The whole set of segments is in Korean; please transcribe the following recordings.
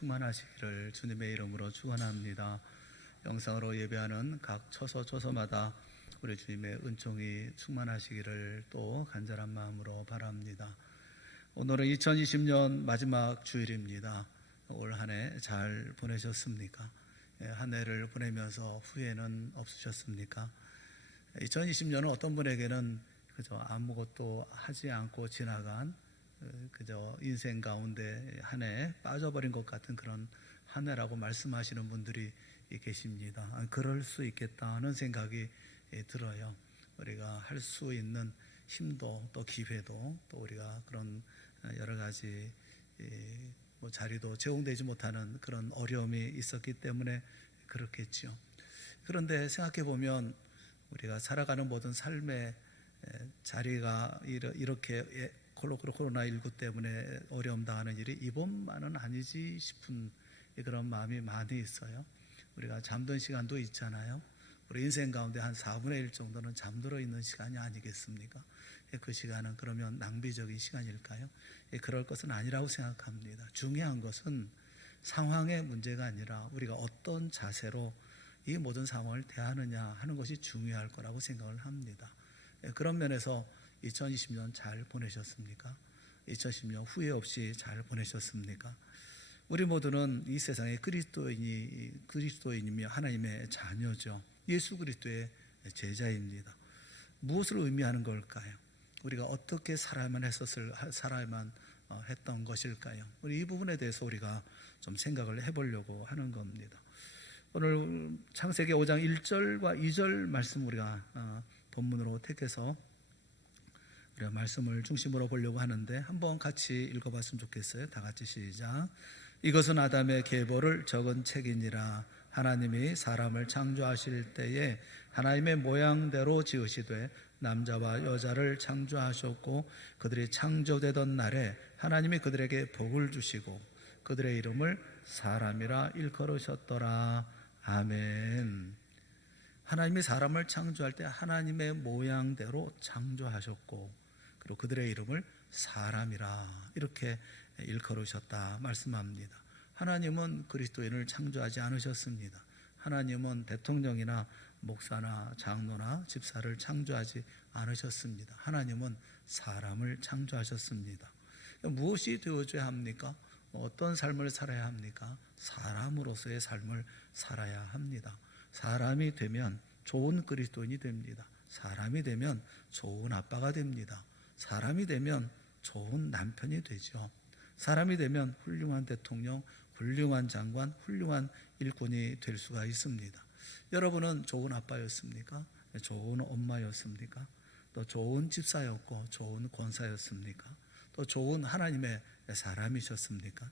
충만하시기를 주님의 이름으로 축원합니다. 영상으로 예배하는 각 처소마다 우리 주님의 은총이 충만하시기를 또 간절한 마음으로 바랍니다. 오늘은 2020년 마지막 주일입니다. 올 한 해 잘 보내셨습니까? 한 해를 보내면서 후회는 없으셨습니까? 2020년은 어떤 분에게는 그저 아무것도 하지 않고 지나간 그저 인생 가운데 한 해 빠져버린 것 같은 그런 한 해라고 말씀하시는 분들이 계십니다. 그럴 수 있겠다는 생각이 들어요. 우리가 할 수 있는 힘도 또 기회도 또 우리가 그런 여러 가지 자리도 제공되지 못하는 그런 어려움이 있었기 때문에 그렇겠지요. 그런데 생각해 보면 우리가 살아가는 모든 삶의 자리가 이렇게 코로나19 때문에 어려움 당하는 일이 이번만은 아니지 싶은 그런 마음이 많이 있어요. 우리가 잠든 시간도 있잖아요. 우리 인생 가운데 한 4분의 1 정도는 잠들어 있는 시간이 아니겠습니까? 그 시간은 그러면 낭비적인 시간일까요? 그럴 것은 아니라고 생각합니다. 중요한 것은 상황의 문제가 아니라 우리가 어떤 자세로 이 모든 상황을 대하느냐 하는 것이 중요할 거라고 생각을 합니다. 그런 면에서 2020년 잘 보내셨습니까? 2010년 후회 없이 잘 보내셨습니까? 우리 모두는 이 세상의 그리스도인이며 하나님의 자녀죠. 예수 그리스도의 제자입니다. 무엇을 의미하는 걸까요? 우리가 어떻게 살아야만 했던 것일까요? 우리 이 부분에 대해서 우리가 좀 생각을 해보려고 하는 겁니다. 오늘 창세기 5장 1절과 2절 말씀 우리가 본문으로 택해서 우리가 말씀을 중심으로 보려고 하는데 한번 같이 읽어봤으면 좋겠어요. 다 같이 시작. 이것은 아담의 계보를 적은 책이니라. 하나님이 사람을 창조하실 때에 하나님의 모양대로 지으시되 남자와 여자를 창조하셨고 그들이 창조되던 날에 하나님이 그들에게 복을 주시고 그들의 이름을 사람이라 일컬으셨더라. 아멘. 하나님이 사람을 창조할 때 하나님의 모양대로 창조하셨고 그리고 그들의 이름을 사람이라 이렇게 일컬으셨다 말씀합니다. 하나님은 그리스도인을 창조하지 않으셨습니다. 하나님은 대통령이나 목사나 장로나 집사를 창조하지 않으셨습니다. 하나님은 사람을 창조하셨습니다. 무엇이 되어줘야 합니까? 어떤 삶을 살아야 합니까? 사람으로서의 삶을 살아야 합니다. 사람이 되면 좋은 그리스도인이 됩니다. 사람이 되면 좋은 아빠가 됩니다. 사람이 되면 좋은 남편이 되죠. 사람이 되면 훌륭한 대통령, 훌륭한 장관, 훌륭한 일꾼이 될 수가 있습니다. 여러분은 좋은 아빠였습니까? 좋은 엄마였습니까? 또 좋은 집사였고 좋은 권사였습니까? 또 좋은 하나님의 사람이셨습니까?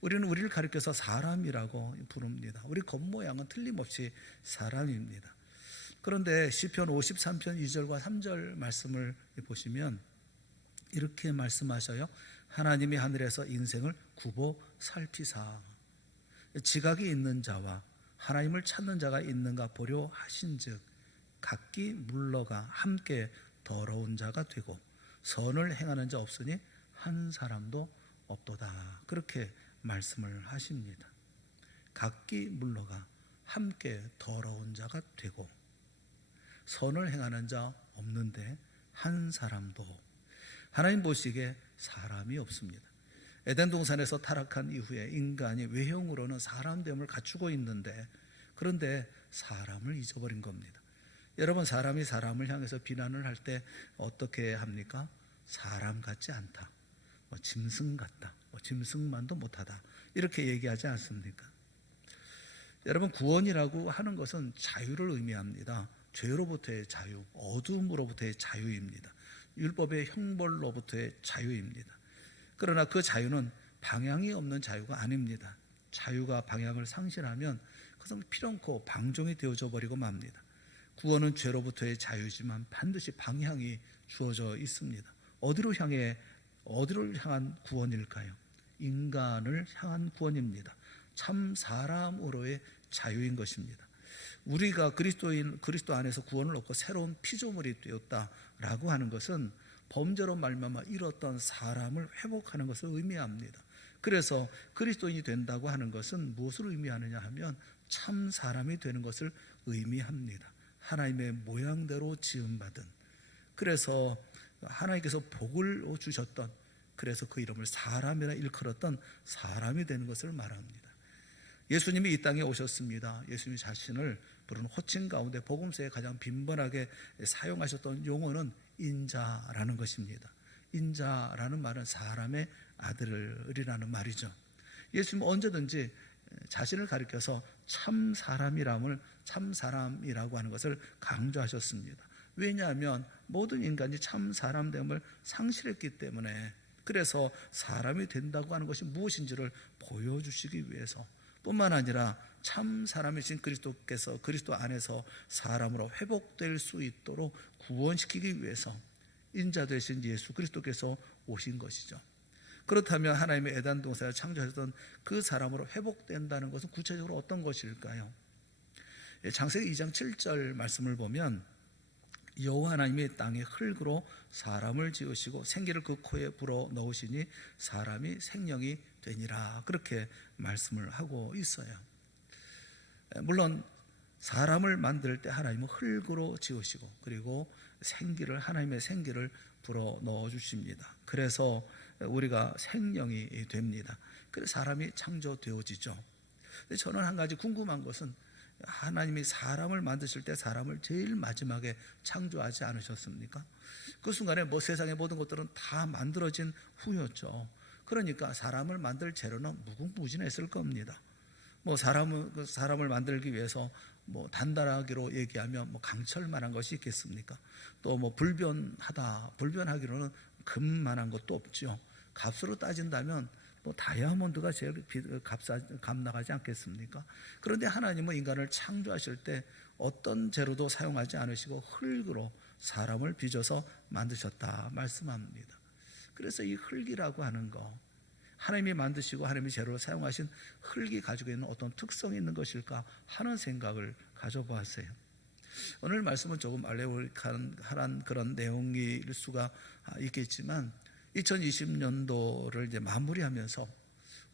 우리는 우리를 가리켜서 사람이라고 부릅니다. 우리 겉모양은 틀림없이 사람입니다. 그런데 시편 53편 2절과 3절 말씀을 보시면 이렇게 말씀하셔요. 하나님이 하늘에서 인생을 굽어 살피사 지각이 있는 자와 하나님을 찾는 자가 있는가 보려 하신즉 각기 물러가 함께 더러운 자가 되고 선을 행하는 자 없으니 한 사람도 없도다. 그렇게 말씀을 하십니다. 각기 물러가 함께 더러운 자가 되고 선을 행하는 자 없는데 한 사람도 하나님 보시기에 사람이 없습니다. 에덴 동산에서 타락한 이후에 인간이 외형으로는 사람됨을 갖추고 있는데 그런데 사람을 잊어버린 겁니다. 여러분 사람이 사람을 향해서 비난을 할 때 어떻게 합니까? 사람 같지 않다. 짐승 같다. 짐승만도 못하다. 이렇게 얘기하지 않습니까? 여러분 구원이라고 하는 것은 자유를 의미합니다. 죄로부터의 자유, 어둠으로부터의 자유입니다. 율법의 형벌로부터의 자유입니다. 그러나 그 자유는 방향이 없는 자유가 아닙니다. 자유가 방향을 상실하면 그것은 필연코 방종이 되어져 버리고 맙니다. 구원은 죄로부터의 자유지만 반드시 방향이 주어져 있습니다. 어디를 향한 구원일까요? 인간을 향한 구원입니다. 참 사람으로의 자유인 것입니다. 우리가 그리스도 안에서 구원을 얻고 새로운 피조물이 되었다라고 하는 것은 범죄로 말미암아 잃었던 사람을 회복하는 것을 의미합니다. 그래서 그리스도인이 된다고 하는 것은 무엇을 의미하느냐 하면 참 사람이 되는 것을 의미합니다. 하나님의 모양대로 지음받은, 그래서 하나님께서 복을 주셨던, 그래서 그 이름을 사람이라 일컬었던 사람이 되는 것을 말합니다. 예수님이 이 땅에 오셨습니다. 예수님 자신을 부르는 호칭 가운데 복음서에 가장 빈번하게 사용하셨던 용어는 인자라는 것입니다. 인자라는 말은 사람의 아들이라는 말이죠. 예수님은 언제든지 자신을 가리켜서 참 사람이라고 하는 것을 강조하셨습니다. 왜냐하면 모든 인간이 참 사람됨을 상실했기 때문에, 그래서 사람이 된다고 하는 것이 무엇인지를 보여주시기 위해서, 뿐만 아니라 참 사람이신 그리스도께서 그리스도 안에서 사람으로 회복될 수 있도록 구원시키기 위해서 인자 되신 예수 그리스도께서 오신 것이죠. 그렇다면 하나님의 애단 동산을 창조하셨던 그 사람으로 회복된다는 것은 구체적으로 어떤 것일까요? 창세기 2장 7절 말씀을 보면 여호와 하나님이 땅의 흙으로 사람을 지으시고 생기를 그 코에 불어 넣으시니 사람이 생명이 되니라, 그렇게 말씀을 하고 있어요. 물론 사람을 만들 때 하나님은 흙으로 지으시고 그리고 하나님의 생기를 불어 넣어 주십니다. 그래서 우리가 생명이 됩니다. 그래서 사람이 창조되어지죠. 저는 한 가지 궁금한 것은, 하나님이 사람을 만드실 때 사람을 제일 마지막에 창조하지 않으셨습니까? 그 순간에 세상의 모든 것들은 다 만들어진 후였죠. 그러니까 사람을 만들 재료는 무궁무진했을 겁니다. 사람을 만들기 위해서 단단하기로 얘기하면 강철만한 것이 있겠습니까? 또 불변하기로는 금만한 것도 없죠. 값으로 따진다면 다이아몬드가 제일 값 나가지 않겠습니까? 그런데 하나님은 인간을 창조하실 때 어떤 재료도 사용하지 않으시고 흙으로 사람을 빚어서 만드셨다 말씀합니다. 그래서 이 흙이라고 하는 거, 하나님이 만드시고 하나님이 재료로 사용하신 흙이 가지고 있는 어떤 특성이 있는 것일까 하는 생각을 가져보았어요. 오늘 말씀은 조금 알레고리컬한 그런 내용일 수가 있겠지만, 2020년도를 이제 마무리하면서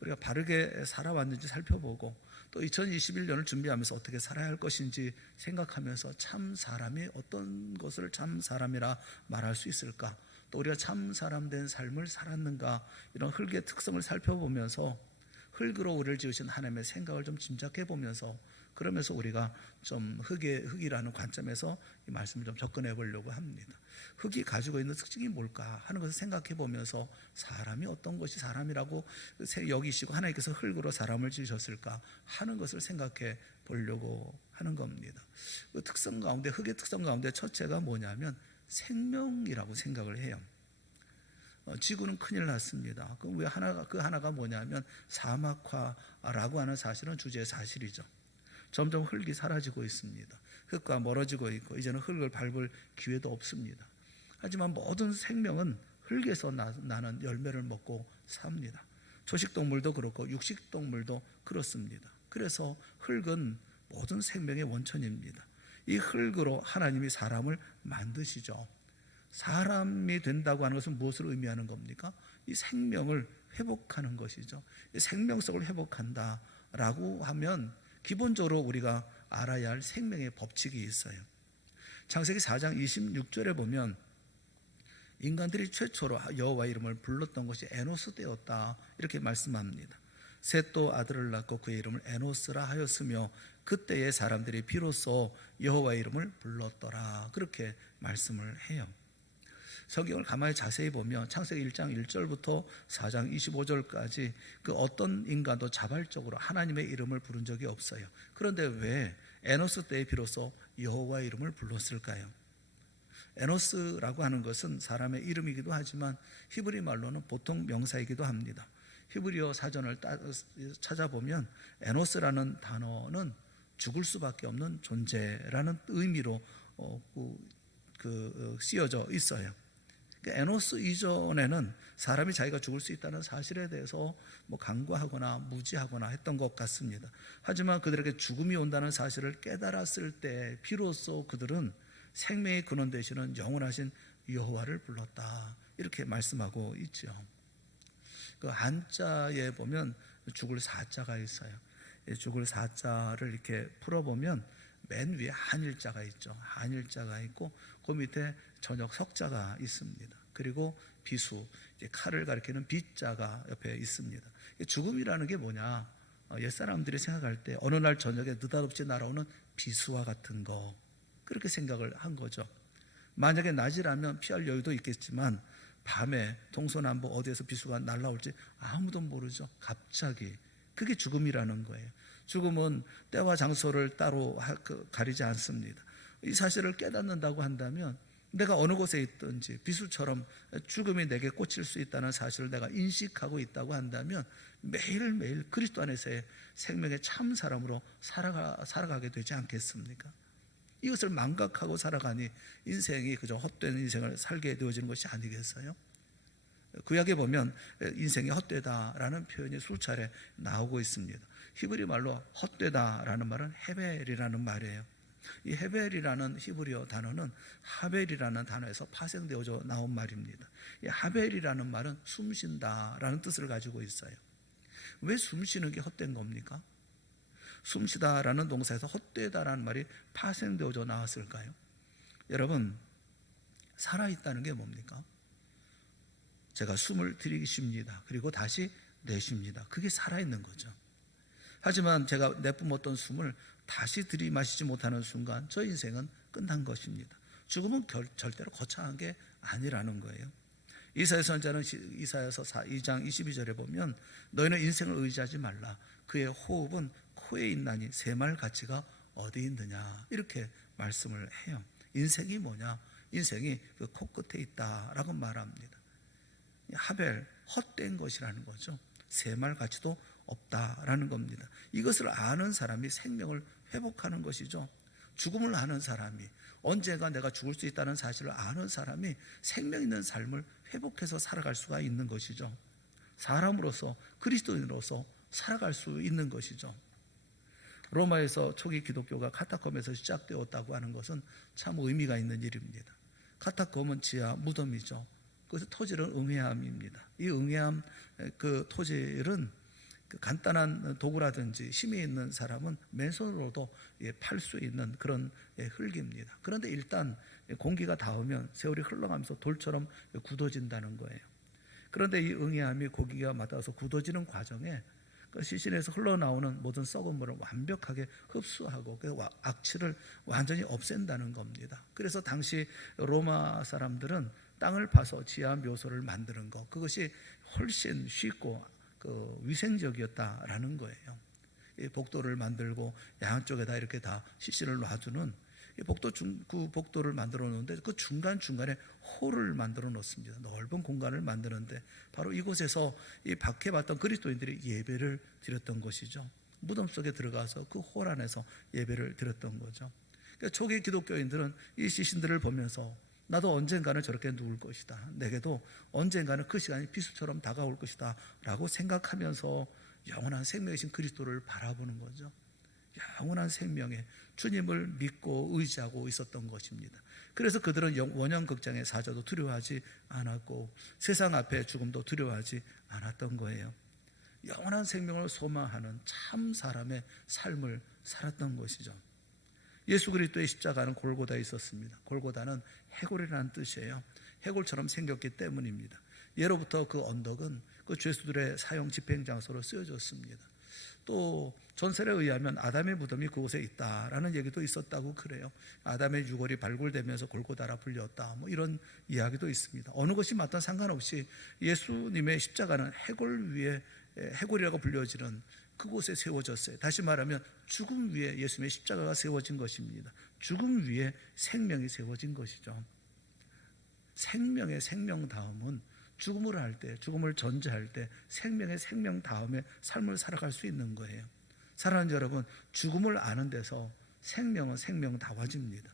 우리가 바르게 살아왔는지 살펴보고, 또 2021년을 준비하면서 어떻게 살아야 할 것인지 생각하면서 참 사람이 어떤 것을 참 사람이라 말할 수 있을까, 또 우리가 참 사람 된 삶을 살았는가, 이런 흙의 특성을 살펴보면서 흙으로 우리를 지으신 하나님의 생각을 좀 짐작해 보면서, 그러면서 우리가 좀 흙이라는 관점에서 이 말씀을 좀 접근해 보려고 합니다. 흙이 가지고 있는 특징이 뭘까 하는 것을 생각해 보면서, 사람이 어떤 것이 사람이라고 여기시고 하나님께서 흙으로 사람을 지으셨을까 하는 것을 생각해 보려고 하는 겁니다. 그 특성 가운데, 흙의 특성 가운데 첫째가 뭐냐면 생명이라고 생각을 해요. 지구는 큰일 났습니다. 그 하나가 뭐냐면 사막화라고 하는 사실은 주제의 사실이죠. 점점 흙이 사라지고 있습니다. 흙과 멀어지고 있고 이제는 흙을 밟을 기회도 없습니다. 하지만 모든 생명은 흙에서 나는 열매를 먹고 삽니다. 초식동물도 그렇고 육식동물도 그렇습니다. 그래서 흙은 모든 생명의 원천입니다. 이 흙으로 하나님이 사람을 만드시죠. 사람이 된다고 하는 것은 무엇을 의미하는 겁니까? 이 생명을 회복하는 것이죠. 이 생명성을 회복한다라고 하면 기본적으로 우리가 알아야 할 생명의 법칙이 있어요. 창세기 4장 26절에 보면 인간들이 최초로 여호와 이름을 불렀던 것이 에노스 때였다, 이렇게 말씀합니다. 셋도 아들을 낳고 그의 이름을 에노스라 하였으며 그때의 사람들이 비로소 여호와 이름을 불렀더라, 그렇게 말씀을 해요. 성경을 가만히 자세히 보면 창세기 1장 1절부터 4장 25절까지 그 어떤 인간도 자발적으로 하나님의 이름을 부른 적이 없어요. 그런데 왜 에노스 때에 비로소 여호와 이름을 불렀을까요? 에노스라고 하는 것은 사람의 이름이기도 하지만 히브리 말로는 보통 명사이기도 합니다. 히브리어 사전을 찾아보면 에노스라는 단어는 죽을 수밖에 없는 존재라는 의미로 쓰여져 있어요. 에노스 이전에는 사람이 자기가 죽을 수 있다는 사실에 대해서 간과하거나 무지하거나 했던 것 같습니다. 하지만 그들에게 죽음이 온다는 사실을 깨달았을 때 비로소 그들은 생명의 근원 되시는 영원하신 여호와를 불렀다, 이렇게 말씀하고 있죠. 그 한자에 보면 죽을 사자가 있어요. 죽을 사자를 이렇게 풀어보면 맨 위에 한일자가 있죠. 한일자가 있고 그 밑에 저녁 석자가 있습니다. 그리고 비수, 이제 칼을 가리키는 비자가 옆에 있습니다. 죽음이라는 게 뭐냐? 옛사람들이 생각할 때 어느 날 저녁에 느닷없이 날아오는 비수와 같은 거, 그렇게 생각을 한 거죠. 만약에 낮이라면 피할 여유도 있겠지만 밤에 동서남북 어디에서 비수가 날아올지 아무도 모르죠. 갑자기. 그게 죽음이라는 거예요. 죽음은 때와 장소를 따로 가리지 않습니다. 이 사실을 깨닫는다고 한다면 내가 어느 곳에 있든지 비수처럼 죽음이 내게 꽂힐 수 있다는 사실을 내가 인식하고 있다고 한다면 매일매일 그리스도 안에서의 생명의 참 사람으로 살아가게 되지 않겠습니까? 이것을 망각하고 살아가니 인생이 그저 헛된 인생을 살게 되어지는 것이 아니겠어요? 구약에 보면 인생이 헛되다라는 표현이 수차례 나오고 있습니다. 히브리 말로 헛되다라는 말은 헤벨이라는 말이에요. 이 헤벨이라는 히브리어 단어는 하벨이라는 단어에서 파생되어져 나온 말입니다. 이 하벨이라는 말은 숨쉰다라는 뜻을 가지고 있어요. 왜 숨쉬는 게 헛된 겁니까? 숨쉬다라는 동사에서 헛되다라는 말이 파생되어져 나왔을까요? 여러분, 살아있다는 게 뭡니까? 제가 숨을 들이쉽니다. 그리고 다시 내쉽니다. 그게 살아있는 거죠. 하지만 제가 내뿜었던 숨을 다시 들이마시지 못하는 순간 저 인생은 끝난 것입니다. 죽음은 절대로 거창한 게 아니라는 거예요. 이사야 선자는 이사야서 2장 22절에 보면 너희는 인생을 의지하지 말라. 그의 호흡은 코에 있나니 새말 가치가 어디 있느냐, 이렇게 말씀을 해요. 인생이 뭐냐? 인생이 그 코끝에 있다라고 말합니다. 하벨, 헛된 것이라는 거죠. 새말 가치도 없다라는 겁니다. 이것을 아는 사람이 생명을 회복하는 것이죠. 죽음을 아는 사람이, 언젠가 내가 죽을 수 있다는 사실을 아는 사람이 생명 있는 삶을 회복해서 살아갈 수가 있는 것이죠. 사람으로서, 그리스도인으로서 살아갈 수 있는 것이죠. 로마에서 초기 기독교가 카타콤에서 시작되었다고 하는 것은 참 의미가 있는 일입니다. 카타콤은 지하 무덤이죠. 그래서 토질은 응회함입니다. 이 응회함 그 토질은 간단한 도구라든지 힘이 있는 사람은 맨손으로도 팔 수 있는 그런 흙입니다. 그런데 일단 공기가 닿으면 세월이 흘러가면서 돌처럼 굳어진다는 거예요. 그런데 이 응애암이 고기가 맞아서 굳어지는 과정에 시신에서 흘러나오는 모든 썩은 물을 완벽하게 흡수하고 그 악취를 완전히 없앤다는 겁니다. 그래서 당시 로마 사람들은 땅을 파서 지하 묘소를 만드는 것, 그것이 훨씬 쉽고 위생적이었다라는 거예요. 이 복도를 만들고 양쪽에다 이렇게 다 시신을 놔두는 그 복도를 만들어 놓는데 그 중간중간에 홀을 만들어 놓습니다. 넓은 공간을 만드는데 바로 이곳에서 이 박해받던 그리스도인들이 예배를 드렸던 것이죠. 무덤 속에 들어가서 그 홀 안에서 예배를 드렸던 거죠. 그러니까 초기 기독교인들은 이 시신들을 보면서 나도 언젠가는 저렇게 누울 것이다, 내게도 언젠가는 그 시간이 비수처럼 다가올 것이다 라고 생각하면서 영원한 생명이신 그리스도를 바라보는 거죠. 영원한 생명에 주님을 믿고 의지하고 있었던 것입니다. 그래서 그들은 원형극장의 사자도 두려워하지 않았고 세상 앞에 죽음도 두려워하지 않았던 거예요. 영원한 생명을 소망하는 참 사람의 삶을 살았던 것이죠. 예수 그리스도의 십자가는 골고다에 있었습니다. 골고다는 해골이라는 뜻이에요. 해골처럼 생겼기 때문입니다. 예로부터 그 언덕은 그 죄수들의 사형 집행 장소로 쓰여졌습니다. 또 전설에 의하면 아담의 무덤이 그곳에 있다라는 얘기도 있었다고 그래요. 아담의 유골이 발굴되면서 골고다라 불렸다, 뭐 이런 이야기도 있습니다. 어느 것이 맞든 상관없이 예수님의 십자가는 해골 위에, 해골이라고 불려지는 그곳에 세워졌어요. 다시 말하면 죽음 위에 예수님의 십자가가 세워진 것입니다. 죽음 위에 생명이 세워진 것이죠. 생명의 생명 다음은 죽음을 할 때, 죽음을 전제할 때 생명의 생명 다음에 삶을 살아갈 수 있는 거예요. 사랑하는 여러분, 죽음을 아는 데서 생명은 생명다워집니다.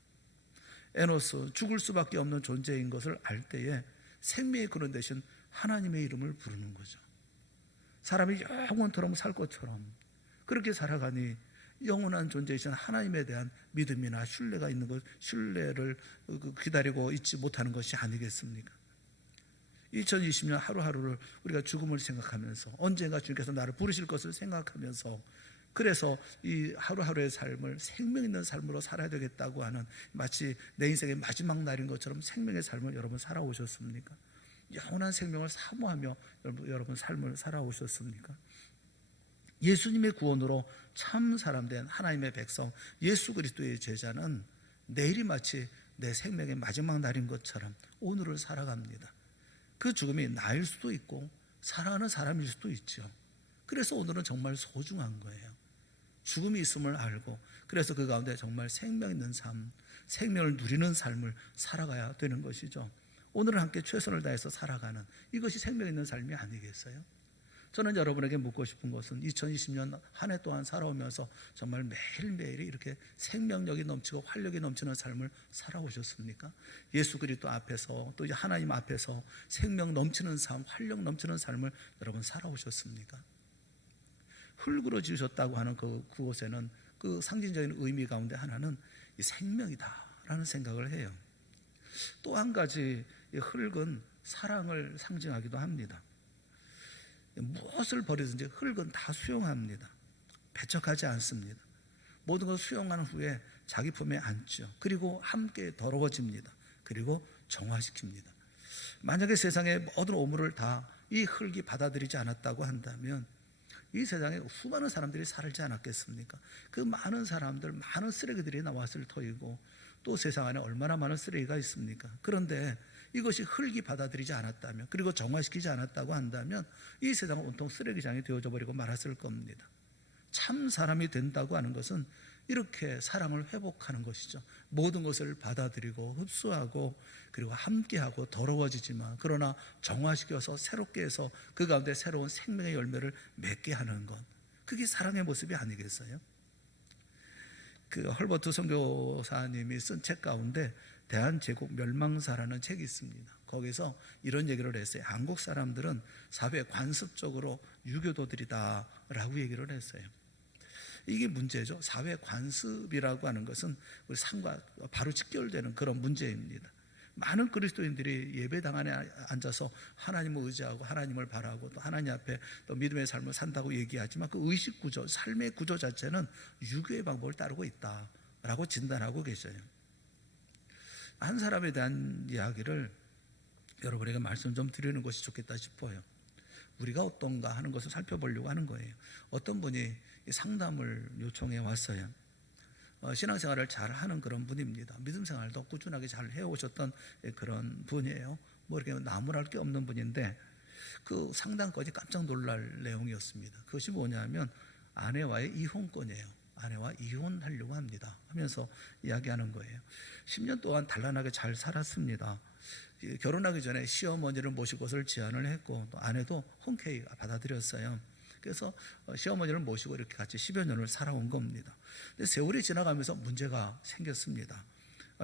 에노스, 죽을 수밖에 없는 존재인 것을 알 때에 생명의 근원 대신 하나님의 이름을 부르는 거죠. 사람이 영원토록 살 것처럼 그렇게 살아가니 영원한 존재이신 하나님에 대한 믿음이나 신뢰가 있는 것, 신뢰를 기다리고 있지 못하는 것이 아니겠습니까? 2020년 하루하루를 우리가 죽음을 생각하면서 언젠가 주님께서 나를 부르실 것을 생각하면서 그래서 이 하루하루의 삶을 생명 있는 삶으로 살아야 되겠다고 하는 마치 내 인생의 마지막 날인 것처럼 생명의 삶을 여러분 살아오셨습니까? 영원한 생명을 사모하며 여러분 삶을 살아오셨습니까? 예수님의 구원으로 참 사람된 하나님의 백성 예수 그리스도의 제자는 내일이 마치 내 생명의 마지막 날인 것처럼 오늘을 살아갑니다. 그 죽음이 나일 수도 있고 사랑하는 사람일 수도 있죠. 그래서 오늘은 정말 소중한 거예요. 죽음이 있음을 알고 그래서 그 가운데 정말 생명 있는 삶, 생명을 누리는 삶을 살아가야 되는 것이죠. 오늘은 함께 최선을 다해서 살아가는 이것이 생명 있는 삶이 아니겠어요? 저는 여러분에게 묻고 싶은 것은 2020년 한 해 동안 살아오면서 정말 매일매일이 이렇게 생명력이 넘치고 활력이 넘치는 삶을 살아오셨습니까? 예수 그리스도 앞에서 또 하나님 앞에서 생명 넘치는 삶, 활력 넘치는 삶을 여러분 살아오셨습니까? 흙으로 지으셨다고 하는 그곳에는 그 상징적인 의미 가운데 하나는 이 생명이다라는 생각을 해요. 또 한 가지 이 흙은 사랑을 상징하기도 합니다. 무엇을 버리든지 흙은 다 수용합니다. 배척하지 않습니다. 모든 것을 수용한 후에 자기 품에 안죠. 그리고 함께 더러워집니다. 그리고 정화시킵니다. 만약에 세상의 모든 오물을 다 이 흙이 받아들이지 않았다고 한다면 이 세상에 수많은 사람들이 살지 않았겠습니까? 그 많은 사람들, 많은 쓰레기들이 나왔을 터이고 또 세상 안에 얼마나 많은 쓰레기가 있습니까? 그런데 이것이 흙이 받아들이지 않았다면 그리고 정화시키지 않았다고 한다면 이 세상은 온통 쓰레기장이 되어져 버리고 말았을 겁니다. 참 사람이 된다고 하는 것은 이렇게 사랑을 회복하는 것이죠. 모든 것을 받아들이고 흡수하고 그리고 함께하고 더러워지지만 그러나 정화시켜서 새롭게 해서 그 가운데 새로운 생명의 열매를 맺게 하는 것, 그게 사랑의 모습이 아니겠어요? 그 헐버트 선교사님이 쓴 책 가운데 대한제국 멸망사라는 책이 있습니다. 거기서 이런 얘기를 했어요. 한국 사람들은 사회 관습적으로 유교도들이다라고 얘기를 했어요. 이게 문제죠. 사회 관습이라고 하는 것은 우리 삶과 바로 직결되는 그런 문제입니다. 많은 그리스도인들이 예배당 안에 앉아서 하나님을 의지하고 하나님을 바라고 또 하나님 앞에 또 믿음의 삶을 산다고 얘기하지만 그 의식 구조, 삶의 구조 자체는 유교의 방법을 따르고 있다라고 진단하고 계셔요. 한 사람에 대한 이야기를 여러분에게 말씀 좀 드리는 것이 좋겠다 싶어요. 우리가 어떤가 하는 것을 살펴보려고 하는 거예요. 어떤 분이 상담을 요청해 왔어요. 신앙생활을 잘 하는 그런 분입니다. 믿음 생활도 꾸준하게 잘 해오셨던 그런 분이에요. 뭐 이렇게 나무랄 게 없는 분인데 그 상담까지 깜짝 놀랄 내용이었습니다. 그것이 뭐냐면 아내와의 이혼권이에요. 아내와 이혼하려고 합니다 하면서 이야기하는 거예요. 10년 동안 단란하게 잘 살았습니다. 결혼하기 전에 시어머니를 모실 것을 제안을 했고 또 아내도 흔쾌히 받아들였어요. 그래서 시어머니를 모시고 이렇게 같이 10여 년을 살아온 겁니다. 근데 세월이 지나가면서 문제가 생겼습니다.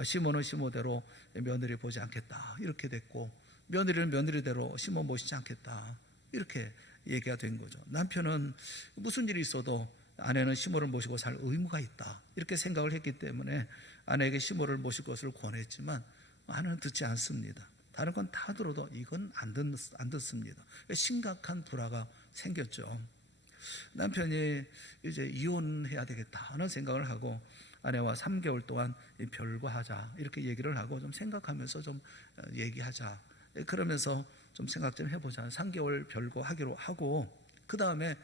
시모는 시모대로 며느리 보지 않겠다 이렇게 됐고 며느리는 며느리대로 시모 모시지 않겠다 이렇게 얘기가 된 거죠. 남편은 무슨 일이 있어도 아내는 시모를 모시고 살 의무가 있다 이렇게 생각을 했기 때문에 아내에게 시모를 모실 것을 권했지만 아내는 듣지 않습니다. 다른 건 다 들어도 이건 안 듣습니다. 심각한 불화가 생겼죠. 남편이 이제 이혼해야 되겠다 하는 생각을 하고 아내와 3개월 동안 별거하자 이렇게 얘기를 하고 좀 생각하면서 좀 얘기하자 그러면서 좀 생각 좀 해보자 3개월 별거하기로 하고 그 다음에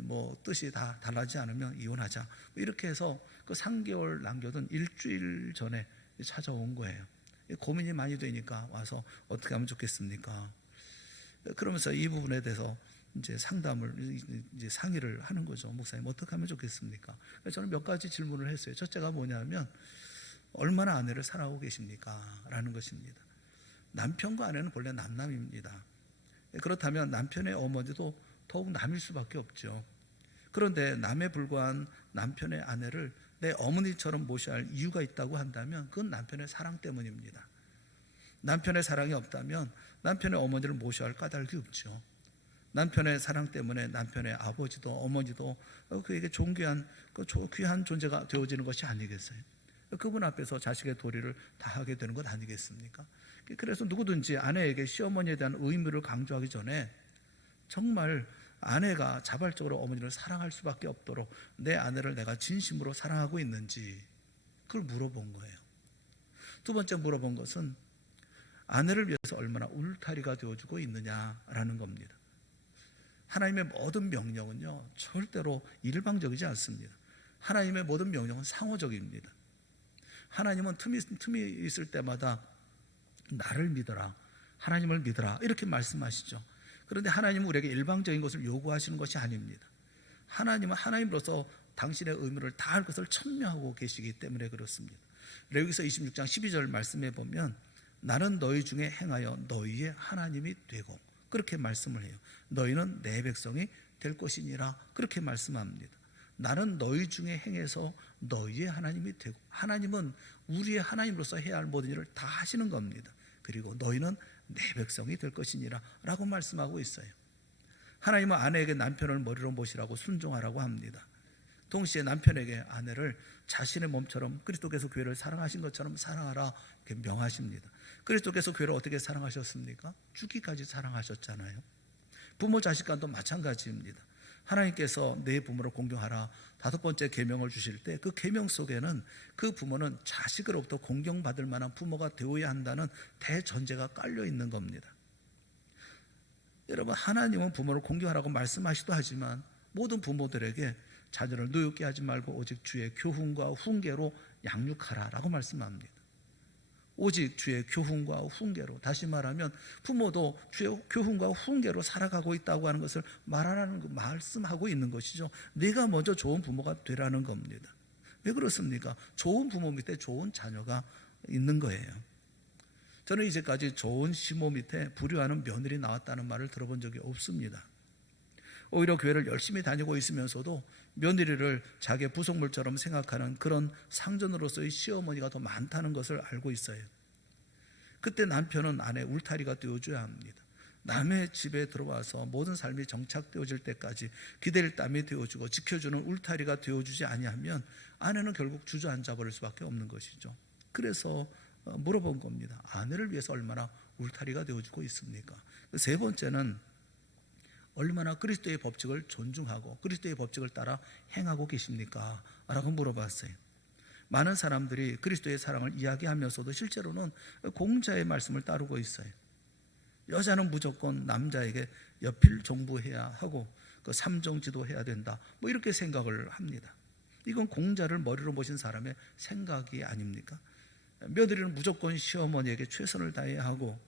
뭐 뜻이 다 달라지지 않으면 이혼하자 이렇게 해서 그 3개월 남겨둔 일주일 전에 찾아온 거예요. 고민이 많이 되니까 와서 어떻게 하면 좋겠습니까? 그러면서 이 부분에 대해서 이제 상담을 이제 상의를 하는 거죠. 목사님 어떻게 하면 좋겠습니까? 저는 몇 가지 질문을 했어요. 첫째가 뭐냐면 얼마나 아내를 사랑하고 계십니까? 라는 것입니다. 남편과 아내는 본래 남남입니다. 그렇다면 남편의 어머니도 더욱 남일 수밖에 없죠. 그런데 남에 불과한 남편의 아내를 내 어머니처럼 모셔야 할 이유가 있다고 한다면 그건 남편의 사랑 때문입니다. 남편의 사랑이 없다면 남편의 어머니를 모셔야 할 까닭이 없죠. 남편의 사랑 때문에 남편의 아버지도 어머니도 그에게 존귀한 귀한 존재가 되어지는 것이 아니겠어요? 그분 앞에서 자식의 도리를 다하게 되는 것 아니겠습니까? 그래서 누구든지 아내에게 시어머니에 대한 의무를 강조하기 전에 정말 아내가 자발적으로 어머니를 사랑할 수밖에 없도록 내 아내를 내가 진심으로 사랑하고 있는지 그걸 물어본 거예요. 두 번째 물어본 것은 아내를 위해서 얼마나 울타리가 되어주고 있느냐라는 겁니다. 하나님의 모든 명령은요 절대로 일방적이지 않습니다. 하나님의 모든 명령은 상호적입니다. 하나님은 틈이 있을 때마다 나를 믿어라, 하나님을 믿어라 이렇게 말씀하시죠. 그런데 하나님은 우리에게 일방적인 것을 요구하시는 것이 아닙니다. 하나님은 하나님으로서 당신의 의무를 다할 것을 천명하고 계시기 때문에 그렇습니다. 레위기서 26장 12절 말씀해 보면 나는 너희 중에 행하여 너희의 하나님이 되고 그렇게 말씀을 해요. 너희는 내 백성이 될 것이니라 그렇게 말씀합니다. 나는 너희 중에 행해서 너희의 하나님이 되고, 하나님은 우리의 하나님으로서 해야 할 모든 일을 다 하시는 겁니다. 그리고 너희는 내 백성이 될 것이니라 라고 말씀하고 있어요. 하나님은 아내에게 남편을 머리로 모시라고 순종하라고 합니다. 동시에 남편에게 아내를 자신의 몸처럼 그리스도께서 교회를 사랑하신 것처럼 사랑하라 이렇게 명하십니다. 그리스도께서 교회를 어떻게 사랑하셨습니까? 죽기까지 사랑하셨잖아요. 부모 자식 간도 마찬가지입니다. 하나님께서 내 부모를 공경하라 다섯 번째 계명을 주실 때 그 계명 속에는 그 부모는 자식으로부터 공경받을 만한 부모가 되어야 한다는 대전제가 깔려 있는 겁니다. 여러분, 하나님은 부모를 공경하라고 말씀하시도 하지만 모든 부모들에게 자녀를 노엽게 하지 말고 오직 주의 교훈과 훈계로 양육하라 라고 말씀합니다. 오직 주의 교훈과 훈계로, 다시 말하면 부모도 주의 교훈과 훈계로 살아가고 있다고 하는 것을 말씀하고 있는 것이죠. 내가 먼저 좋은 부모가 되라는 겁니다. 왜 그렇습니까? 좋은 부모 밑에 좋은 자녀가 있는 거예요. 저는 이제까지 좋은 시모 밑에 불효하는 며느리 나왔다는 말을 들어본 적이 없습니다. 오히려 교회를 열심히 다니고 있으면서도 며느리를 자기의 부속물처럼 생각하는 그런 상전으로서의 시어머니가 더 많다는 것을 알고 있어요. 그때 남편은 아내 울타리가 되어줘야 합니다. 남의 집에 들어와서 모든 삶이 정착되어질 때까지 기댈 땀이 되어주고 지켜주는 울타리가 되어주지 아니하면 아내는 결국 주저앉아 버릴 수밖에 없는 것이죠. 그래서 물어본 겁니다. 아내를 위해서 얼마나 울타리가 되어주고 있습니까? 세 번째는 얼마나 그리스도의 법칙을 존중하고 그리스도의 법칙을 따라 행하고 계십니까? 라고 물어봤어요. 많은 사람들이 그리스도의 사랑을 이야기하면서도 실제로는 공자의 말씀을 따르고 있어요. 여자는 무조건 남자에게 여필 종부해야 하고 그 삼종 지도해야 된다 뭐 이렇게 생각을 합니다. 이건 공자를 머리로 모신 사람의 생각이 아닙니까? 며느리는 무조건 시어머니에게 최선을 다해야 하고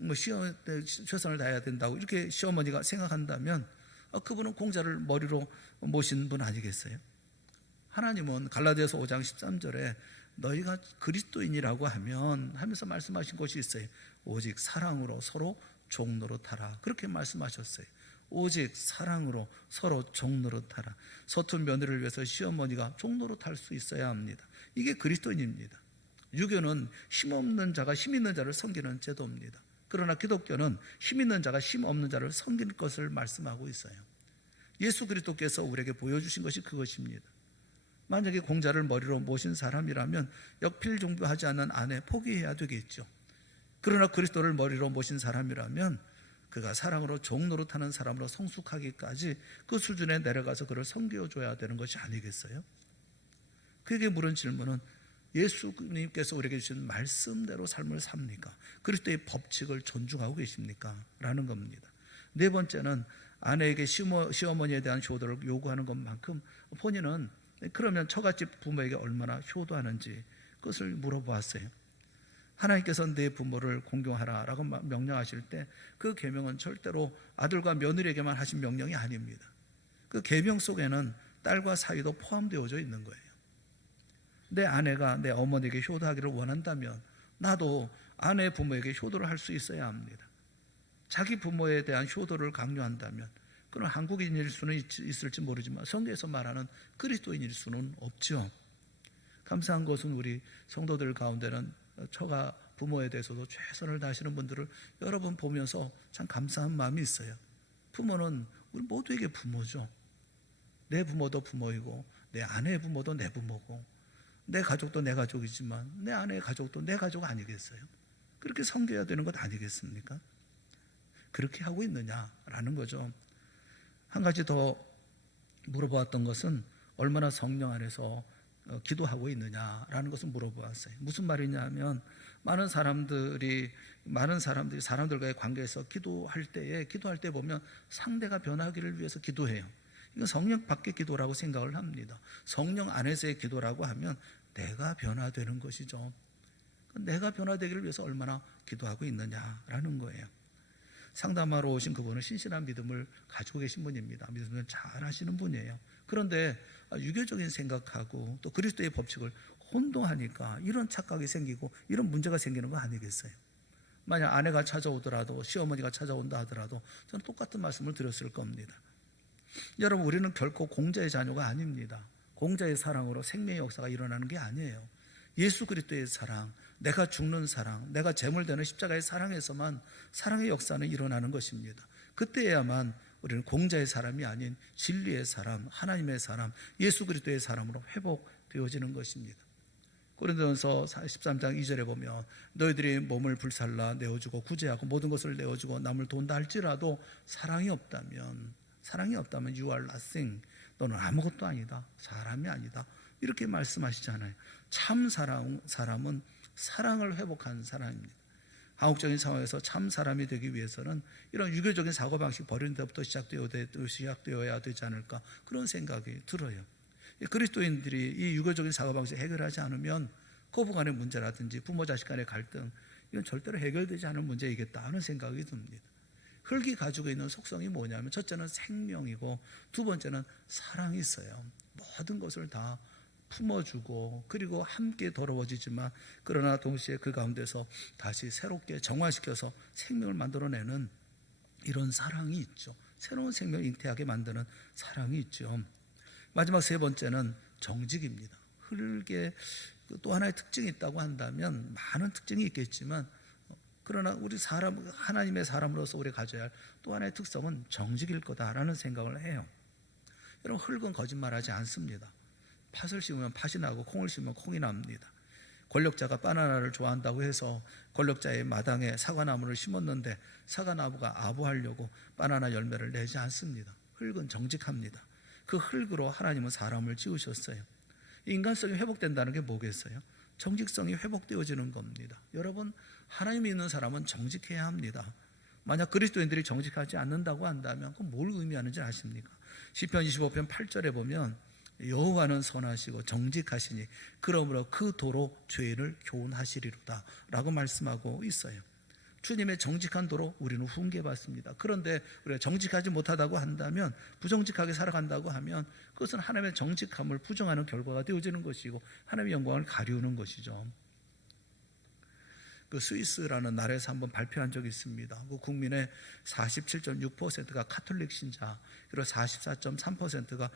최선을 다해야 된다고 이렇게 시어머니가 생각한다면 그분은 공자를 머리로 모신 분 아니겠어요? 하나님은 갈라디아서 5장 13절에 너희가 그리스도인이라고 하면서 말씀하신 것이 있어요. 오직 사랑으로 서로 종노릇하라 그렇게 말씀하셨어요. 오직 사랑으로 서로 종노릇하라. 서툰 며느리를 위해서 시어머니가 종노릇할 수 있어야 합니다. 이게 그리스도인입니다. 유교는 힘없는 자가 힘 있는 자를 섬기는 제도입니다. 그러나 기독교는 힘 있는 자가 힘 없는 자를 섬기는 것을 말씀하고 있어요. 예수 그리스도께서 우리에게 보여주신 것이 그것입니다. 만약에 공자를 머리로 모신 사람이라면 역필종부하지 않는 아내 포기해야 되겠죠. 그러나 그리스도를 머리로 모신 사람이라면 그가 사랑으로 종노릇하는 사람으로 성숙하기까지 그 수준에 내려가서 그를 섬겨줘야 되는 것이 아니겠어요? 그에게 물은 질문은 예수님께서 우리에게 주신 말씀대로 삶을 삽니까? 그리스도의 법칙을 존중하고 계십니까? 라는 겁니다. 네 번째는 아내에게 시어머니에 대한 효도를 요구하는 것만큼 본인은 그러면 처갓집 부모에게 얼마나 효도하는지 그것을 물어보았어요. 하나님께서 내 부모를 공경하라 라고 명령하실 때 그 계명은 절대로 아들과 며느리에게만 하신 명령이 아닙니다. 그 계명 속에는 딸과 사위도 포함되어져 있는 거예요. 내 아내가 내 어머니에게 효도하기를 원한다면 나도 아내 부모에게 효도를 할 수 있어야 합니다. 자기 부모에 대한 효도를 강요한다면 그는 한국인일 수는 있을지 모르지만 성경에서 말하는 그리스도인일 수는 없죠. 감사한 것은 우리 성도들 가운데는 처가 부모에 대해서도 최선을 다하시는 분들을 여러 번 보면서 참 감사한 마음이 있어요. 부모는 우리 모두에게 부모죠. 내 부모도 부모이고 내 아내의 부모도 내 부모고 내 가족도 내 가족이지만 내 아내의 가족도 내 가족 아니겠어요? 그렇게 섬겨야 되는 것 아니겠습니까? 그렇게 하고 있느냐라는 거죠. 한 가지 더 물어보았던 것은 얼마나 성령 안에서 기도하고 있느냐라는 것을 물어보았어요. 무슨 말이냐 하면 많은 사람들이 사람들과의 관계에서 기도할 때 보면 상대가 변하기를 위해서 기도해요. 이건 성령 밖의 기도라고 생각을 합니다. 성령 안에서의 기도라고 하면 내가 변화되는 것이죠. 내가 변화되기를 위해서 얼마나 기도하고 있느냐라는 거예요. 상담하러 오신 그분은 신실한 믿음을 가지고 계신 분입니다. 믿음을 잘 하시는 분이에요. 그런데 유교적인 생각하고 또 그리스도의 법칙을 혼동하니까 이런 착각이 생기고 이런 문제가 생기는 거 아니겠어요? 만약 아내가 찾아오더라도 시어머니가 찾아온다 하더라도 저는 똑같은 말씀을 드렸을 겁니다. 여러분, 우리는 결코 공자의 자녀가 아닙니다. 공자의 사랑으로 생명의 역사가 일어나는 게 아니에요. 예수 그리스도의 사랑, 내가 죽는 사랑, 내가 제물되는 십자가의 사랑에서만 사랑의 역사는 일어나는 것입니다. 그때야만 우리는 공자의 사람이 아닌 진리의 사람, 하나님의 사람, 예수 그리스도의 사람으로 회복되어지는 것입니다. 고린도전서 13장 2절에 보면 너희들이 몸을 불살라 내어주고 구제하고 모든 것을 내어주고 남을 돈다 할지라도 사랑이 없다면 you are nothing. 너는 아무것도 아니다. 사람이 아니다. 이렇게 말씀하시잖아요. 참 사람은 사랑을 회복하는 사람입니다. 한국적인 상황에서 참 사람이 되기 위해서는 이런 유교적인 사고방식 버리는 데부터 시작되어야 되지 않을까, 그런 생각이 들어요. 그리스도인들이 이 유교적인 사고방식을 해결하지 않으면 고부간의 문제라든지 부모 자식 간의 갈등, 이건 절대로 해결되지 않을 문제이겠다 하는 생각이 듭니다. 흙이 가지고 있는 속성이 뭐냐면 첫째는 생명이고 두 번째는 사랑이 있어요. 모든 것을 다 품어주고 그리고 함께 더러워지지만 그러나 동시에 그 가운데서 다시 새롭게 정화시켜서 생명을 만들어내는 이런 사랑이 있죠. 새로운 생명을 잉태하게 만드는 사랑이 있죠. 마지막 세 번째는 정직입니다. 흙에 또 하나의 특징이 있다고 한다면 많은 특징이 있겠지만 그러나 우리 하나님의 사람으로서 우리가 가져야 할 또 하나의 특성은 정직일 거다라는 생각을 해요. 여러분, 흙은 거짓말하지 않습니다. 팥을 심으면 팥이 나고 콩을 심으면 콩이 납니다. 권력자가 바나나를 좋아한다고 해서 권력자의 마당에 사과나무를 심었는데 사과나무가 아부하려고 바나나 열매를 내지 않습니다. 흙은 정직합니다. 그 흙으로 하나님은 사람을 지으셨어요. 인간성이 회복된다는 게 뭐겠어요? 정직성이 회복되어지는 겁니다. 여러분, 하나님 믿는 사람은 정직해야 합니다. 만약 그리스도인들이 정직하지 않는다고 한다면 그건 뭘 의미하는지 아십니까? 시편 25편 8절에 보면 여호와는 선하시고 정직하시니 그러므로 그 도로 죄인을 교훈하시리로다 라고 말씀하고 있어요. 주님의 정직한 도로 우리는 훈계받습니다. 그런데 우리가 정직하지 못하다고 한다면, 부정직하게 살아간다고 하면 그것은 하나님의 정직함을 부정하는 결과가 되어지는 것이고 하나님의 영광을 가리우는 것이죠. 그 스위스라는 나라에서 한번 발표한 적이 있습니다. 그 국민의 47.6%가 카톨릭 신자, 그리고 44.3%가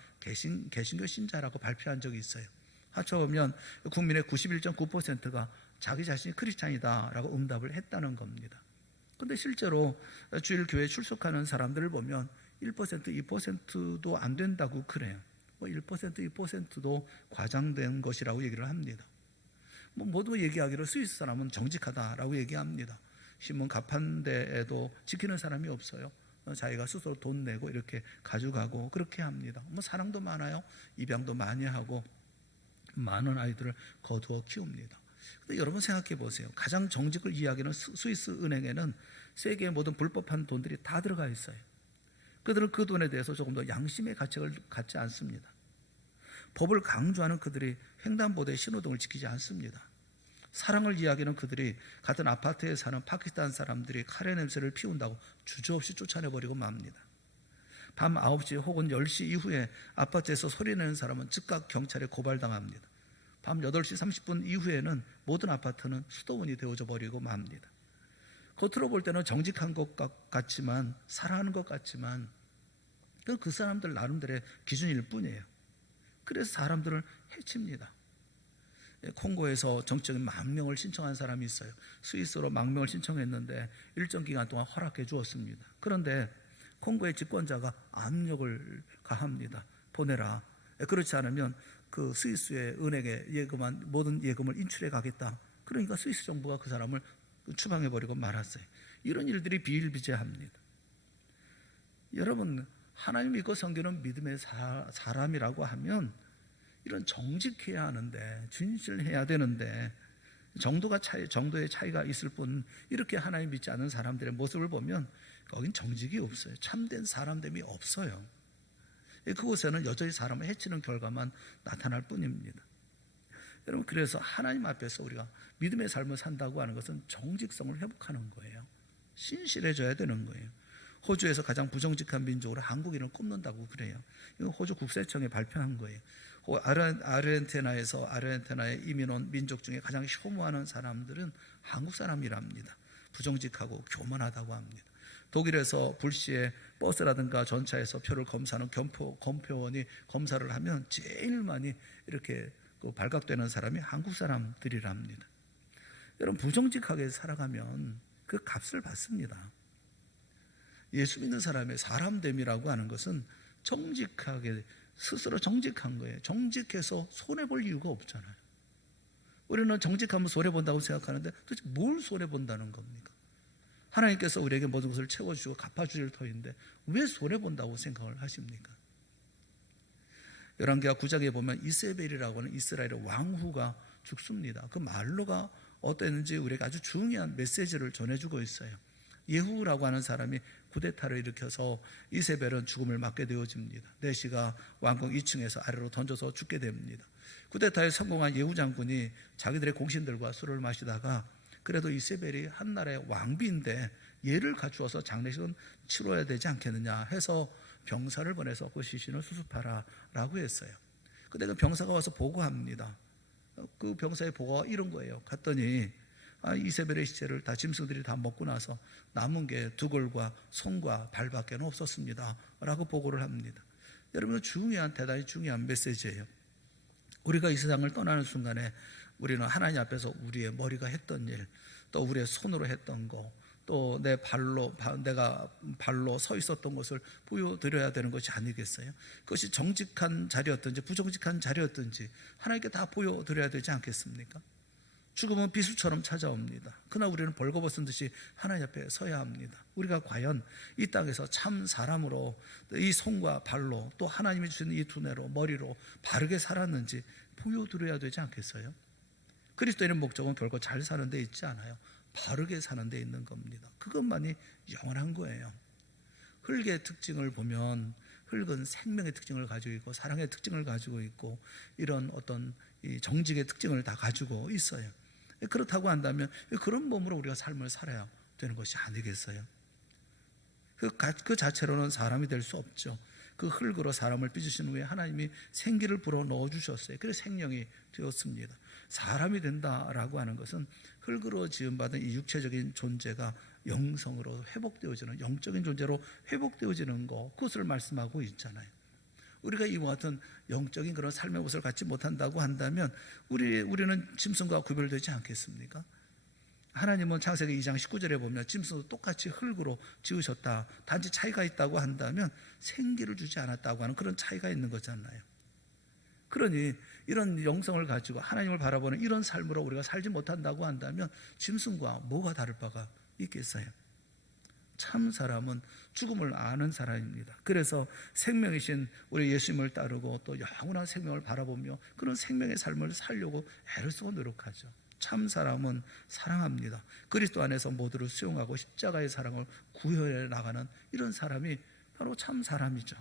개신교 신자라고 발표한 적이 있어요. 합쳐보면 국민의 91.9%가 자기 자신이 크리스찬이다라고 응답을 했다는 겁니다. 그런데 실제로 주일 교회에 출석하는 사람들을 보면 1%, 2%도 안 된다고 그래요. 1%, 2%도 과장된 것이라고 얘기를 합니다. 모두 얘기하기로 스위스 사람은 정직하다라고 얘기합니다. 신문 가판대에도 지키는 사람이 없어요. 자기가 스스로 돈 내고 이렇게 가져가고 그렇게 합니다. 사랑도 많아요. 입양도 많이 하고 많은 아이들을 거두어 키웁니다. 근데 여러분 생각해 보세요. 가장 정직을 이야기하는 스위스 은행에는 세계의 모든 불법한 돈들이 다 들어가 있어요. 그들은 그 돈에 대해서 조금 더 양심의 가책을 갖지 않습니다. 법을 강조하는 그들이 횡단보도의 신호등을 지키지 않습니다. 사랑을 이야기하는 그들이 같은 아파트에 사는 파키스탄 사람들이 카레 냄새를 피운다고 주저없이 쫓아내버리고 맙니다. 밤 9시 혹은 10시 이후에 아파트에서 소리내는 사람은 즉각 경찰에 고발당합니다. 밤 8시 30분 이후에는 모든 아파트는 수도원이 되어져 버리고 맙니다. 겉으로 볼 때는 정직한 것 같지만, 사랑하는 것 같지만 그 사람들 나름대로의 기준일 뿐이에요. 그래서 사람들을 해칩니다. 콩고에서 정적인 망명을 신청한 사람이 있어요. 스위스로 망명을 신청했는데 일정 기간 동안 허락해 주었습니다. 그런데 콩고의 집권자가 압력을 가합니다. 보내라. 그렇지 않으면 그 스위스의 은행에 예금한 모든 예금을 인출해 가겠다. 그러니까 스위스 정부가 그 사람을 추방해버리고 말았어요. 이런 일들이 비일비재합니다. 여러분, 하나님 믿고 섬기는 믿음의 사람이라고 하면 이런 정직해야 하는데, 진실해야 되는데, 정도의 차이가 있을 뿐, 이렇게 하나님 믿지 않는 사람들의 모습을 보면 거긴 정직이 없어요. 참된 사람됨이 없어요. 그곳에는 여전히 사람을 해치는 결과만 나타날 뿐입니다. 여러분, 그래서 하나님 앞에서 우리가 믿음의 삶을 산다고 하는 것은 정직성을 회복하는 거예요. 신실해져야 되는 거예요. 호주에서 가장 부정직한 민족으로 한국인을 꼽는다고 그래요. 이거 호주 국세청이 발표한 거예요. 아르헨티나에 이민 온 민족 중에 가장 혐오하는 사람들은 한국 사람이랍니다. 부정직하고 교만하다고 합니다. 독일에서 불시에 버스라든가 전차에서 표를 검사하는 검표원이 검사를 하면 제일 많이 이렇게 발각되는 사람이 한국 사람들이랍니다. 여러분, 부정직하게 살아가면 그 값을 받습니다. 예수 믿는 사람의 사람됨이라고 하는 것은 정직하게, 스스로 정직한 거예요. 정직해서 손해볼 이유가 없잖아요. 우리는 정직하면 손해본다고 생각하는데 도대체 뭘 손해본다는 겁니까? 하나님께서 우리에게 모든 것을 채워주고 갚아주실 터인데 왜 손해본다고 생각을 하십니까? 열왕기하 9장에 보면 이세벨이라고 하는 이스라엘의 왕후가 죽습니다. 그 말로가 어땠는지 우리에게 아주 중요한 메시지를 전해주고 있어요. 예후라고 하는 사람이 쿠데타를 일으켜서 이세벨은 죽음을 맞게 되어집니다. 내시가 왕궁 2층에서 아래로 던져서 죽게 됩니다. 쿠데타에 성공한 예후 장군이 자기들의 공신들과 술을 마시다가 그래도 이세벨이 한나라의 왕비인데 예를 갖추어서 장례식은 치러야 되지 않겠느냐 해서 병사를 보내서 그 시신을 수습하라 라고 했어요. 근데 그 병사가 와서 보고합니다. 그 병사의 보고가 이런 거예요. 갔더니 이세벨의 시체를 다 짐승들이 다 먹고 나서 남은 게 두골과 손과 발밖에 없었습니다 라고 보고를 합니다. 여러분, 대단히 중요한 메시지예요. 우리가 이 세상을 떠나는 순간에 우리는 하나님 앞에서 우리의 머리가 했던 일, 또 우리의 손으로 했던 거, 또 내가 발로 서 있었던 것을 보여드려야 되는 것이 아니겠어요? 그것이 정직한 자리였든지 부정직한 자리였든지 하나님께 다 보여드려야 되지 않겠습니까? 죽음은 비수처럼 찾아옵니다. 그러나 우리는 벌거벗은 듯이 하나님 앞에 서야 합니다. 우리가 과연 이 땅에서 참 사람으로 이 손과 발로 또 하나님이 주신 이 두뇌로 머리로 바르게 살았는지 보여드려야 되지 않겠어요? 그리스도인의 목적은 결코 잘 사는 데 있지 않아요. 바르게 사는 데 있는 겁니다. 그것만이 영원한 거예요. 흙의 특징을 보면 흙은 생명의 특징을 가지고 있고 사랑의 특징을 가지고 있고 이런 어떤 이 정직의 특징을 다 가지고 있어요. 그렇다고 한다면 그런 몸으로 우리가 삶을 살아야 되는 것이 아니겠어요? 그 자체로는 사람이 될 수 없죠. 그 흙으로 사람을 빚으신 후에 하나님이 생기를 불어 넣어주셨어요. 그래서 생명이 되었습니다. 사람이 된다라고 하는 것은 흙으로 지음받은 이 육체적인 존재가 영성으로 회복되어지는, 영적인 존재로 회복되어지는 것, 그것을 말씀하고 있잖아요. 우리가 이와 같은 영적인 그런 삶의 모습을 갖지 못한다고 한다면 우리는 짐승과 구별되지 않겠습니까? 하나님은 창세기 2장 19절에 보면 짐승도 똑같이 흙으로 지으셨다. 단지 차이가 있다고 한다면 생기를 주지 않았다고 하는 그런 차이가 있는 거잖아요. 그러니 이런 영성을 가지고 하나님을 바라보는 이런 삶으로 우리가 살지 못한다고 한다면 짐승과 뭐가 다를 바가 있겠어요? 참 사람은 죽음을 아는 사람입니다. 그래서 생명이신 우리 예수님을 따르고 또 영원한 생명을 바라보며 그런 생명의 삶을 살려고 애를 쓰고 노력하죠. 참 사람은 사랑합니다. 그리스도 안에서 모두를 수용하고 십자가의 사랑을 구현해 나가는 이런 사람이 바로 참 사람이죠.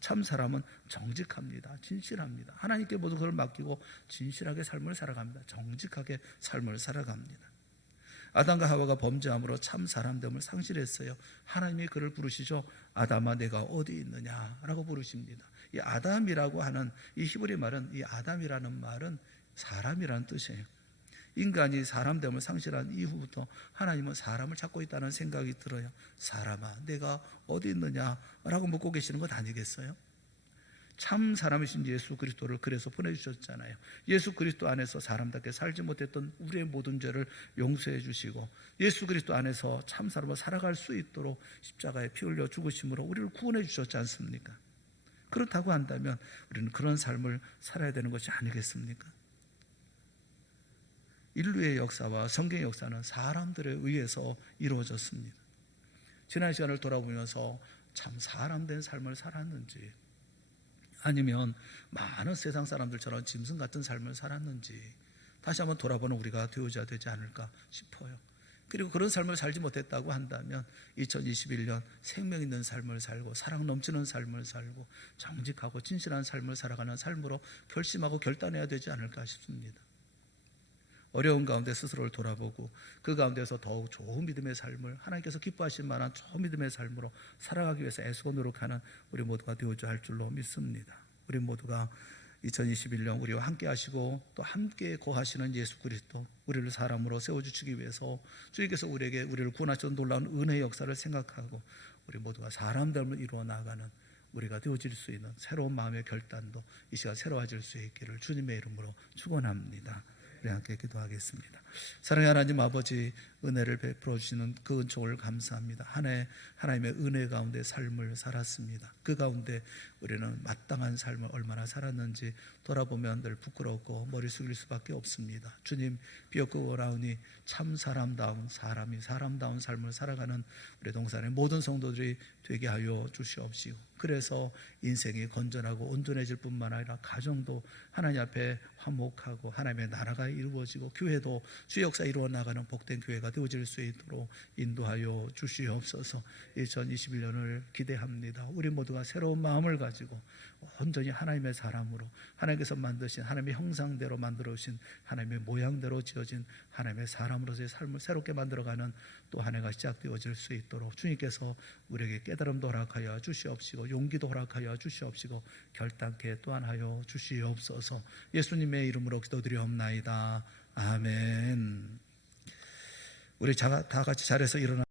참 사람은 정직합니다. 진실합니다. 하나님께 모든 것을 맡기고 진실하게 삶을 살아갑니다. 정직하게 삶을 살아갑니다. 아담과 하와가 범죄함으로 참 사람됨을 상실했어요. 하나님이 그를 부르시죠. 아담아 내가 어디 있느냐라고 부르십니다. 이 아담이라고 하는 이 히브리 말은, 이 아담이라는 말은 사람이라는 뜻이에요. 인간이 사람됨을 상실한 이후부터 하나님은 사람을 찾고 있다는 생각이 들어요. 사람아 내가 어디 있느냐라고 묻고 계시는 것 아니겠어요? 참 사람이신 예수 그리스도를 그래서 보내주셨잖아요. 예수 그리스도 안에서 사람답게 살지 못했던 우리의 모든 죄를 용서해 주시고 예수 그리스도 안에서 참 사람으로 살아갈 수 있도록 십자가에 피 흘려 죽으심으로 우리를 구원해 주셨지 않습니까? 그렇다고 한다면 우리는 그런 삶을 살아야 되는 것이 아니겠습니까? 인류의 역사와 성경의 역사는 사람들에 의해서 이루어졌습니다. 지난 시간을 돌아보면서 참 사람된 삶을 살았는지, 아니면 많은 세상 사람들처럼 짐승 같은 삶을 살았는지 다시 한번 돌아보는 우리가 되어야 되지 않을까 싶어요. 그리고 그런 삶을 살지 못했다고 한다면 2021년 생명 있는 삶을 살고 사랑 넘치는 삶을 살고 정직하고 진실한 삶을 살아가는 삶으로 결심하고 결단해야 되지 않을까 싶습니다. 어려운 가운데 스스로를 돌아보고 그 가운데서 더욱 좋은 믿음의 삶을, 하나님께서 기뻐하실 만한 좋은 믿음의 삶으로 살아가기 위해서 애쓰고 노력하는 우리 모두가 되어줘야 할 줄로 믿습니다. 우리 모두가 2021년 우리와 함께 하시고 또 함께 거하시는 예수 그리스도, 우리를 사람으로 세워주시기 위해서 주님께서 우리를 구원하시는 놀라운 은혜의 역사를 생각하고 우리 모두가 사람됨을 이루어 나가는 우리가 되어질 수 있는 새로운 마음의 결단도 이 시간 새로워질 수 있기를 주님의 이름으로 축원합니다. 우리 함께 기도하겠습니다. 사랑의 하나님 아버지, 은혜를 베풀어 주시는 그 은총을 감사합니다. 한 해 하나님의 은혜 가운데 삶을 살았습니다. 그 가운데 우리는 마땅한 삶을 얼마나 살았는지 돌아보면 늘 부끄럽고 머리 숙일 수밖에 없습니다. 주님, 비옥고 오라우니 참 사람다운 사람이 사람다운 삶을 살아가는 우리 동산의 모든 성도들이 되게 하여 주시옵시고, 그래서 인생이 건전하고 온전해질 뿐만 아니라 가정도 하나님 앞에 화목하고 하나님의 나라가 이루어지고 교회도 주의 역사 이루어 나가는 복된 교회가 되어질 수 있도록 인도하여 주시옵소서. 2021년을 기대합니다. 우리 모두가 새로운 마음을 가지고 온전히 하나님의 사람으로, 하나님께서 만드신 하나님의 형상대로 만들어주신 하나님의 모양대로 지어진 하나님의 사람으로서의 삶을 새롭게 만들어가는 또 한 해가 시작되어질 수 있도록 주님께서 우리에게 깨달음도 허락하여 주시옵시고 용기도 허락하여 주시옵시고 결단케 또한 하여 주시옵소서. 예수님의 이름으로 기도드리옵나이다. 아멘. 우리 다 같이 자리에서 일어나